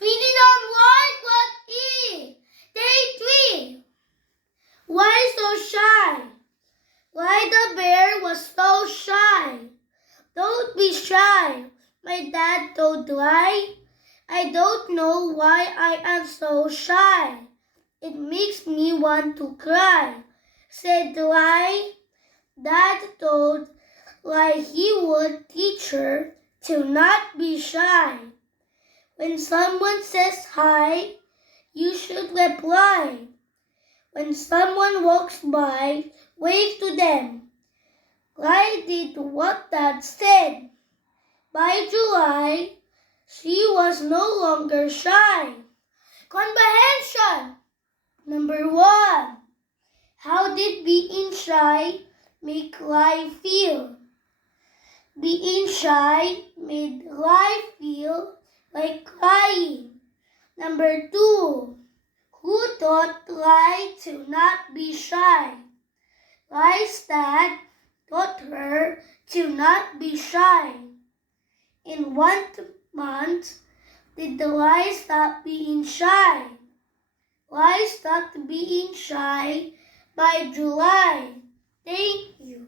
Reading on what E. Day 3. Why so shy? Why the bear was so shy? Don't be shy, my dad told Lie. I don't know why I am so shy. It makes me want to cry, said Lie. Dad told Lie he would teach her to not be shy. When someone says hi, you should reply. When someone walks by, wave to them. Lie did what Dad said. By July, she was no longer shy. Comprehension. Number 1. How did being shy make Lie feel? Being shy made Lie feel like crying. Number 2. Who taught Lie to not be shy? Lie's dad taught her to not be shy. In 1 month, did the Lie stop being shy? Lie stopped being shy by July. Thank you.